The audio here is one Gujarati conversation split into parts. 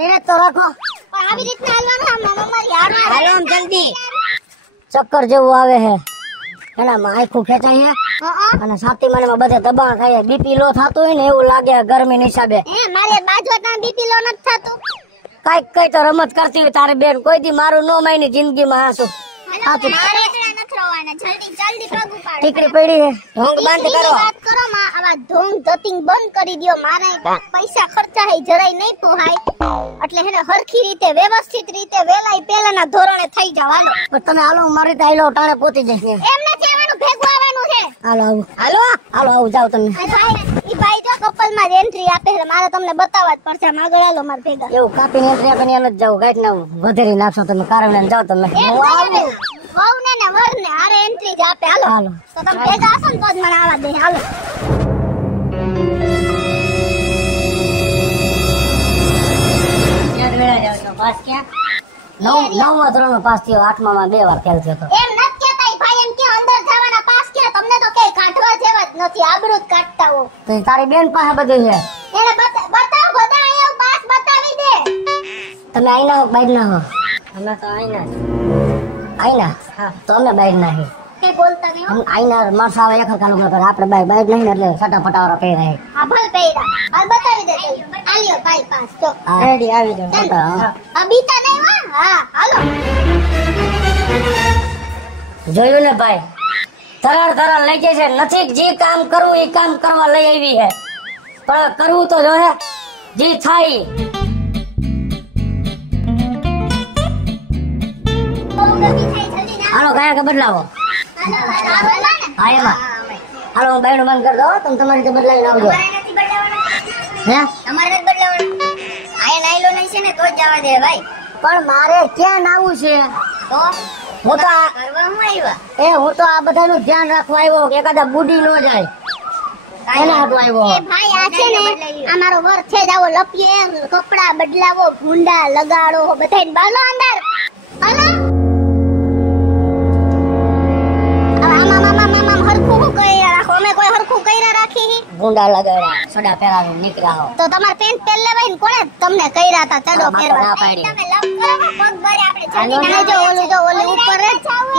નીરજ તો રાખો. પણ આવી રીતના હાલવાનું આમ અમારી હારો હાલો આમ જલ્દી. ચક્કર જેવું આવે છે એનામાં આખું ખેંચાય છે અને છાતી મને બધે દબાણ થાય બીપી લો થતું હોય ને એવું લાગે ગરમી હિસાબે. મારે બાજુના બીપી લો નથી થતું. કઈ તો રમત કરતી હોય તારી બેન કોઈ દી મારું નો માયની જિંદગીમાં હાસું. ટીકડી પડી છે ઢોંગ બંધ કરો. વાત કરો માં આવા ઢોંગ ધતિંગ બંધ કરી દયો. મારે પૈસા ખર્ચા હે જરાય નહીં પોહાય એટલે હેને હરખી રીતે વ્યવસ્થિત રીતે વેલાય પહેલાના ધોરણે થઈ જવાનું. પણ તમે હાલો મારી તાઈલો ટાણે પોતી જશે. એમ નથી આવવાનું ભેગું આવવાનું છે. હાલો આવું હાલો આવું જાવ તમે. ઈ ભાઈ જો કપલમાં એન્ટ્રી આપે છે મારે તમને બતાવવા જ પડશે. આગળ હાલો માર ભેગા. એવું કાપીને એન્ટ્રી આપીને એમ જ જાવ ગાઈડ ના વધેરી નાખશો તમે કારણ જાવ તમે. વહુને ને વરને હારે એન્ટ્રી જ આપે. હાલો તો તમે ભેગા હશો ને તો જ મને આવા દે. હાલો નવમા ધોરણમાં પાસ થયો 8મા 2 વાર ફેલ થયો. એમ નથી કેતા ઈ ભાઈ એમ કે અંદર જવાના પાસ કે તમને તો કઈ કાઢવા જેવા જ નથી. આબરૂ જ કાઢતા હો. તો તારી બેન પાસે બધું છે એને બતાવ બધા અહીંયા પાસ બતાવી દે. તમે આઈના હો બાઈડ ના હો. અમે તો આઈના હા તો અમે બાઈડ ના હે. કે બોલતા નહીં હો. આઈના માણસ આવે એક કાલું કરે આપણે બાઈડ નહીં ને એટલે સટા ફટાવાળા પહેરે રહે. આ ભલ પેડા હાલ બતાવી દે. આલ્યો ભાઈ પાસ તો રેડી આવી જાવ. આ બીતા નહીં હો. હા હાલો જોયું ને ભાઈ ધરાડ લઈ જાય છે. નથી જે કામ કરવું એ કામ કરવા લઈ આવી છે પણ કરવું તો જો હે જે થાય. હાલો કયા કે બદલાવો. હા એમાં હાલો હું બાયણું બંધ કરી દો તમે તમારી રીતે બદલાવીને આવજો. હે તમારે જ બદલાવાનું. આયા નાઈલો નહીં છે ને તો જ જવા દે ભાઈ. પણ મારે ક્યાં નાવું છે તો હું તો કરવા હું આવ્યા. હું તો આ બધાનું ધ્યાન રાખવા આવ્યો કે એકાદા બુડી નો જાય એના હાટુ આવ્યો. એ ભાઈ આ છે ને આ મારો વર છે જ આવો લપીએ કપડા બદલાવો ભૂંડા લગાડો બધાને બાલો અંદર. હાલો ગુંડા લગાડ્યા સડા પહેરાવી નીકળ્યા હો. તો તમાર પેન્ટ પહેર લેવાય ને કોણે તમને કઈરા તા ચડો પહેરવા. ના પાડી. તમે લપ કરો પગ ભરે આપણે જલ્દી ના જો ઓલું ઉપર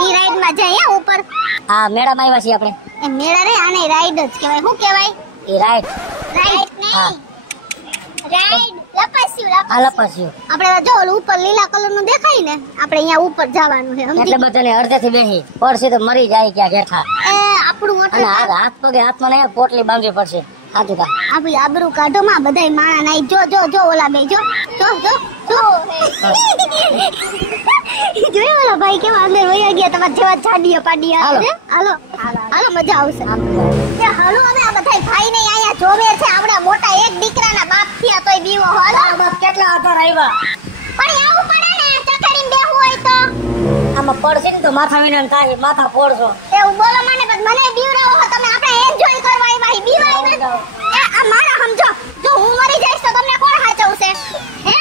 ઈ રાઈડ માં જાય ઉપર. હા મેળામાં આવ્યા છીએ આપણે. એ મેળા રે આને રાઈડ જ કહેવાય. શું કહેવાય? એ રાઈડ નહીં રાઈડ લપસ્યું. આ લપસ્યું. આપણે જો ઓલું ઉપર લીલા કલર નું દેખાય ને આપણે અહીંયા ઉપર જવાનું છે. એટલે બધાને અડધેથી બેહી પડશે તો મરી જાય ક્યાં બેઠા. એ આપણું અને હાથ પગે હાથમાં નહીં પોટલી બાંધવી પડશે. સાચું કા આપણી આબરૂ કાઢો માં બધાય માણા નાઈ. જો ઓલા બે જો જોયો ઓલા ભાઈ કેવા અંદર વયા ગયા તમાર જેવા જાડીઓ પાડીયા. હાલો મજા આવશે. હાલો હવે આ બધાય ભાઈ ને આયા જોવે છે. આપડા મોટા એક દીકરાના બાપ થયા તોય બીવો. હાલો બાપ કેટલા આધાર આવ્યા. પણ આવું પડે ને ચકડીને બેહવું હોય તો. આમાં પડશે ને તો માથા વિના થાય માથા ફોડશો. એવું બોલો મને બીવરાવો હો તમે. આપણે એન્જોય કરવા આવ્યા બીવાય આ મારા સમજો. જો હું મરી જઈશ તો તમને કોણ હાચવશે? હે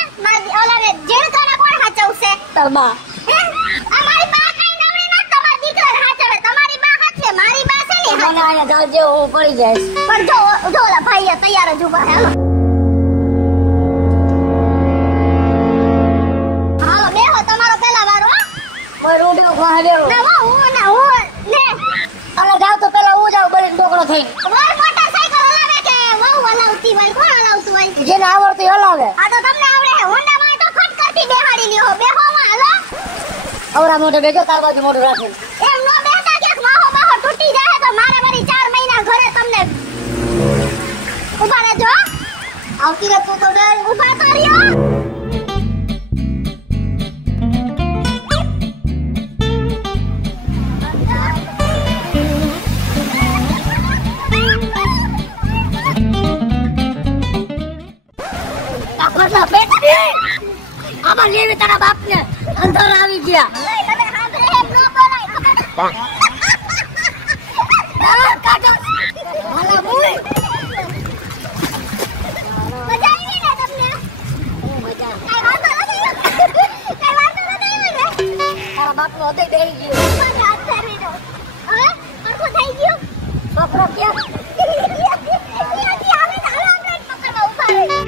ઓલાને જેણકાને કોણ હાચવશે? તરબા હે આ મારી બા કઈ નવરી ના તમાર દીકરા હાચવે. તમારી બા હાચવે મારી બા છે ને મને આયા જાજે હું પડી જઈશ. પણ જો ઓલા ભાઈએ તૈયાર જ ઉભા છે. હાલો બેહો તમારો પહેલા વારો. કોઈ રોડનો ખવા દેવો ના હું ને અલે જાવ તો પેલા હું જાવ બળી ડોકળો થઈ. વર મોટરસાઇકલ હલાવે કે વહુ હલાવતી હોય? કોણ હલાવતું હોય? જેને આવડતું હલાવે. આ તો તમને આવડે. હોન્ડા માં તો ખટ કરતી બેહાડી લ્યો. બેહો માં હાલો. અવરા મોટો બેજો તાર બાજુ મોટું રાખે. એમ નો બેટા કે માહો તૂટી જાય તો મારે વળી 4 મહિના ઘરે તમને ઉભા રહેજો. આવતી રાત તો ડર ઉભા તો રહ્યો. આમાં લેવી તારા બાપ ને અંદર આવી ગયા. તમે સાંભળે એમ ન બોલાય. કાઢો હાલા મુઈ મજા આવી ને તમને? મજા કઈ વાંધો નથી. તારા બાપ નો હૃદય બેહી ગયું. હાથ ફેરવી દો. હવે સરખું થઈ ગયું. છોકરો ક્યાં આવે તો હાલો આપણે પકડવા ઉભા રહી.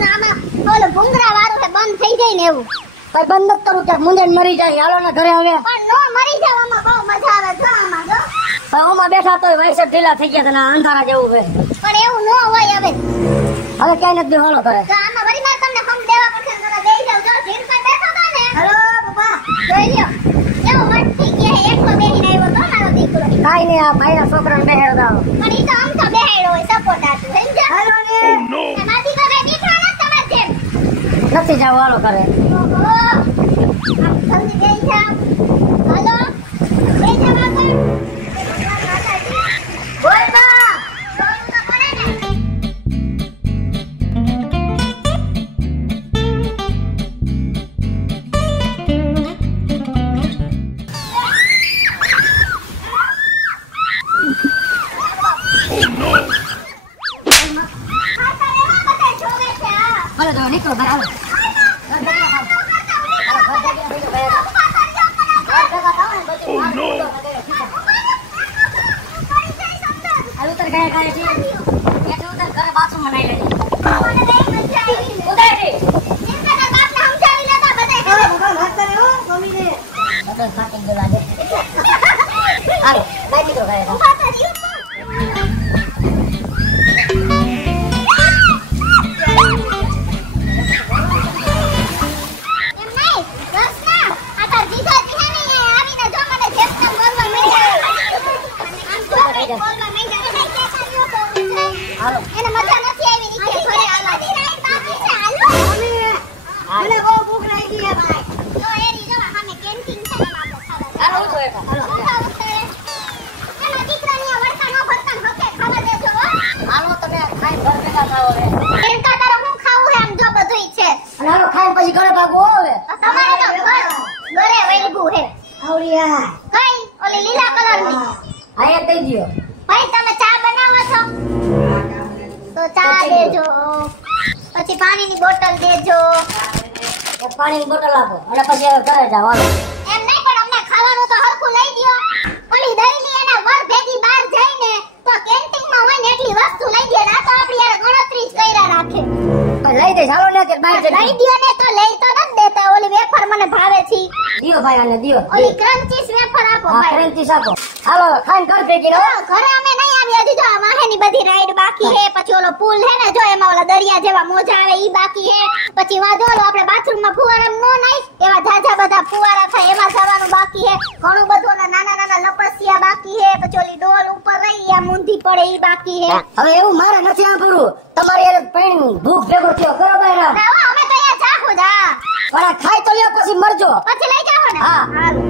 અને આમાં ઓલું ભૂંગરા વાળું હે બંધ થઈ જાય ને એવું. ભાઈ બંધ નથી કરું ત્યાં મુંજન મરી જાય. હાલો ને ઘરે હવે. પણ નો મરી જવામાં બહુ મજા આવે જો આમાં જો. ભાઈ ઓમાં બેઠા તોય વાયસર ઢીલા થઈ ગયા તને અંધારા જેવું છે. પણ એવું નો હોય હવે. હવે ક્યાંય નથી હાલો ઘરે. તો આમાં વળી મારે તમને હમ દેવા પડશે ને તમે બેહી જાવ જો જીન પર બેઠો તો ને. હેલો પપ્પા જોઈ લ્યો. એવો મટકી ગયા એકલો બેહીને આવ્યો તો મારો દીકરો. કાઈ નહીં આ ભાઈના છોકરાને બેહાડ દાવ. પણ ઈ તો આમ તો બેહાડ્યો હોય સપોર્ટ આતું સમજ્યા. હેલો ને. મારા દીકરા બે દીકરા ને તમાર જેમ. નથી જાવ હાલો ઘરે. ઓહો આપ જલ્દી બેહી જાવ. હાલો બેહી જાવ આગળ. બોલ બા જોવું તો પડે ને. હાલો તો નીકળો બહાર હાલો. હાલ ઉતર ગયા ગયા છે. એટલે ઉતર ઘરે બાથરૂમમાં નાઈ લેજે. બધો ફાટી ગયો લાગે. હાલો બાય નીકળો ગયા. હાલો એને મજા નથી આવી નીચે ઘરે આવવા દે. મને બહુ ભૂખ લાગી છે ભાઈ. જો એરી જો સામે કેન્ટીન છે ને આપણે ખાવા. હાલો ઉઠો એકા. હાલો એના દીકરાની આ વડકા નો ભરતા હકે ખાવા દેજો હો. હાલો તમે ખાઈ ઘર ભેગા થાઓ હવે. એનકા તારે હું ખાવું હે આમ જો બધુંય છે. અને હાલો ખાઈને પછી ઘરે ભાગો હવે. તમારે તો ઘરે વળગું હે. આવડિયા કઈ ઓલી લીલા કલરની. આ એક દઈ દ્યો. ભાઈ તમે ચા બનાવો છો તો ચા દેજો. પછી પાણીની બોટલ દેજો. એક પાણીની બોટલ આપો અને પછી હવે ઘરે જાવ હાલો. એમ નહીં પણ અમને ખાવાનું તો હરખું લઈ દ્યો. ઓલી દઈલી એના વર ભેગી બહાર જઈને તો કેન્ટીનમાં હોય ને એટલી વસ્તુ લઈ દ્યો ને આ તો આપણી યાર ગણતરી જ કર્યા રાખે. તો લઈ દઈશ હાલો ને કે બહાર જઈ લઈ દ્યો ને તો લઈ તો નથી દેતા. ઓલી વેફર મને ભાવે છે. દિયો ભાઈ આને દિયો. ઓલી ક્રન્ચીસ વેફર આપો હા ભાઈ. ક્રન્ચીસ આપો. હાલો ખાઈને ઘર ભેગી રહો. ઘરે અમે નહીં આવી હજી જો આ વાહેની બધી રાઈડ બાકી હે. પછી ઓલો પુલ હે ને જો એમાં ઓલા દરિયા જેવા મોજા આવે ઈ બાકી હે. પછી વા જો ઓલો આપણે બાથરૂમમાં ફુવારા નો નાઈ એવા જાજા બધા ફુવારા થાય એમાં જવાનું બાકી હે. ઘણું બધું ઓલા નાના નાના લપસિયા બાકી હે. પછી ઓલી ડોલ ઉપર રહી આ મૂંધી પડે ઈ બાકી હે. હવે એવું મારે નથી સાંભળવું. તમારી યાર પૈણી ભૂખ ભેગો થયો કરો બહાર. ના હો, અમે તો અહીંયા જાખું જા. પણ આ ખાઈ તો લ્યો પછી મરજો. પછી લઈ જાઓ ને. હા. હાલો.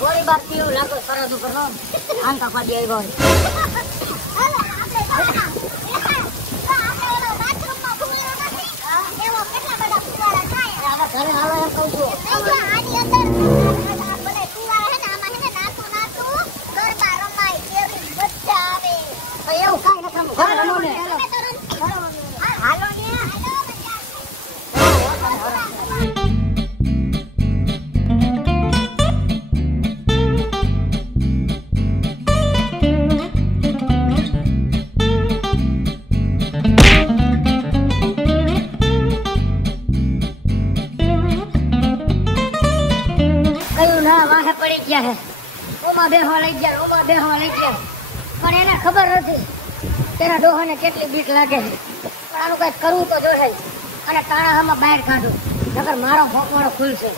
ગોળી બાકી એવું લાગો સરસ ઉપર નો આંકા પાડી આવ્યો. હાલો આપણે ઓલો બાથરૂમમાં ફુવારો નથી. એવો કેટલા બધા ફુવારા થાય. હવે ઘરે હાલો એમ કહું છું. આની અંદર આ બધા ફુવારા હે ને આમાં હે ને નાતું ગરબા રમાય કેવી મજા આવે. ભાઈ એવું કાંઈ નથી રમવું. ઘરે રમો ને. તમે તો હાલો ને. કયું ના વાહે પડી ગયા હે. ઓમાં બેહવા લઈ ગયા ઓમાં બેહવા લઈ ગયા. પણ એને ખબર નથી તેના ડોહાને કેટલી બીક લાગે છે. પણ આનું કઈ કરવું તો જોશે જ. અને ટાણા આમાં બહાર કાઢું નકર મારો ભોંકવાળો ખુલશે.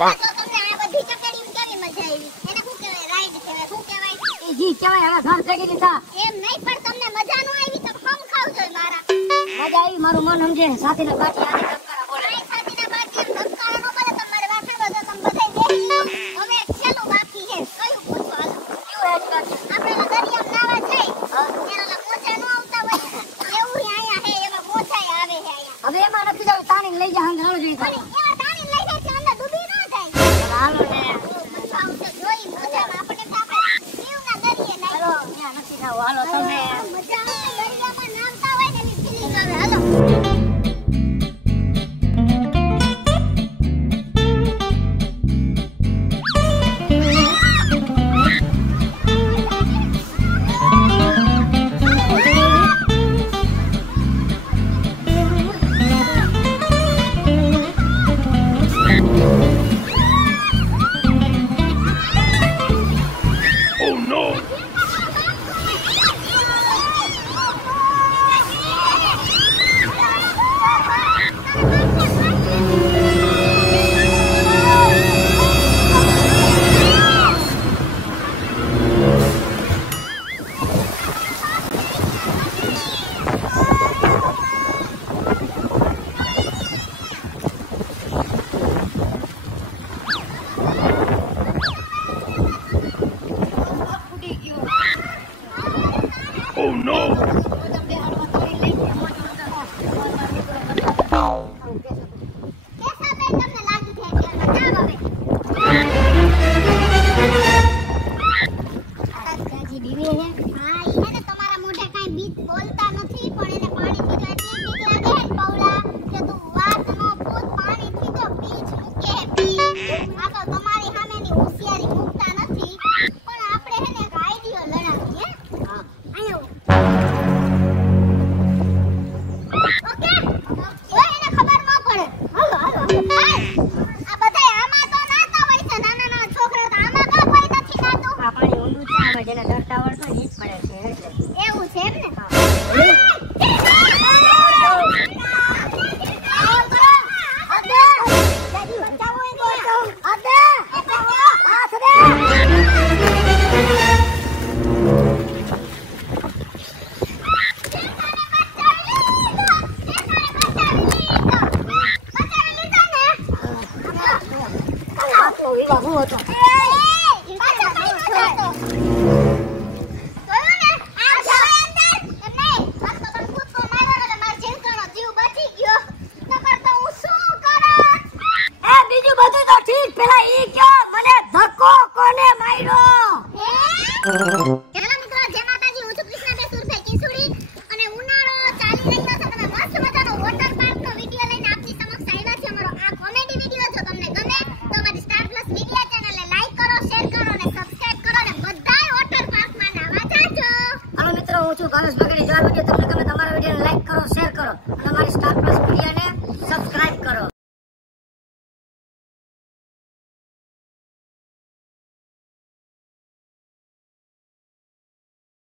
તો તમને આ બધી ચકડી કેવી મજા આવી? એને શું કહેવાય? રાઈડ કહેવાય? શું કહેવાય? એ જી કહેવાય હવે ઘર ભેગી દીધા. એમ નહીં પણ તમને મજા ન આવી તો ખમ ખાવ જોઈ મારા. મજા આવી, મારું મન સમજે. સાથીના પાટી આને ધબકારા બોલે. આય સાથીના બાકી એમ ધબકારા નો બોલે તમારે વાસણ બધો તમે બધાય બેહી લો. હવે એક છેલ્લું બાકી છે. કયું પૂછો હાલો. કેવું હેજ બાકી? આપણે દરિયામાં નાવા જઈ એના મોજા ન આવતા હોય એવું આયા હે એમાં મોજા આવે હે આયા. હવે એમાં નથી જવું, તાણીને લઈ જા હંગ હાલો જોઈએ અને તો. એવા તાણી લઈ જાય છે અંદર ડૂબી ન જાય. હાલો ને. મજા આવશે જોઈ મજામાં આપણે તો આપણે દીવના દરિયે નાઈ. હાલો, ત્યાં નથી જવું. હાલો તમે. મજા આવે દરિયામાં નાવતા હોય ને એની ફીલિંગ આવે. હાલો. ફૂટી ગયો. Oh no! તમે હાડવા તાણી લઈ ગયા. કેસા બેન તમને લાગી છે અત્યારમાં જાવ હવે. કાજી બીવી હે. હા ઈ હે ને તમારા મોઢે કાઈ બીક બોલતા નથી પણ એને પાણીથી તો એટલી બીક લાગે હે ને પૌલા કે તું વાત નો પૂછ. પાણીથી તો બીજ મૂકે હે બીજ. આ તો તમારી સામેની હોશિયારી મૂકતા નથી પણ આપણે હે ને એક આઈડિયો લડાવીએ. હા. ઓકે ઓય એને ખબર ન પડે. હાલો હાલો હાલો. આ બધાય આમાં તો નાતા હોય છે નાના નાના છોકરા તો આમાં કાં કોઈ નથી નાતું. આ પાણી ઊંડું છે. આમાં જેને તરતા આવડતું હોય ને ઈ જ પડે છે એટલે. એવું છે એમ ને. આટલો વિવાહ હું હતો. એ બીજું બધું તો ઠીક, પેલા ઈ કયો મને ધક્કો કોને માર્યો? હેલો મિત્રો, જય માતાજી. હું છું કૃષ્ણાબેન સુરભાઈ કિસુડી અને ઉનાળો ચાલી રહ્યો છે. તમે મસ્ત મજાનો વોટર પાર્કનો વિડિયો લઈને આપની સમક્ષ આવ્યા છે. અમારો આ કોમેડી વિડિયો જો તમને ગમે તો અમારી સ્ટાર પ્લસ મીડિયા ચેનલને લાઈક કરો, શેર કરો અને સબસ્ક્રાઇબ કરો અને બધાય વોટર પાર્કમાં નાવા જાજો. હાલો મિત્રો, હું છું ભાવેશ બગડી. જો આ વિડીયો તમને ગમે તમારા વિડીયોને લાઈક કરો, શેર કરો અને અમારી સ્ટાર પ્લસ મીડિયાને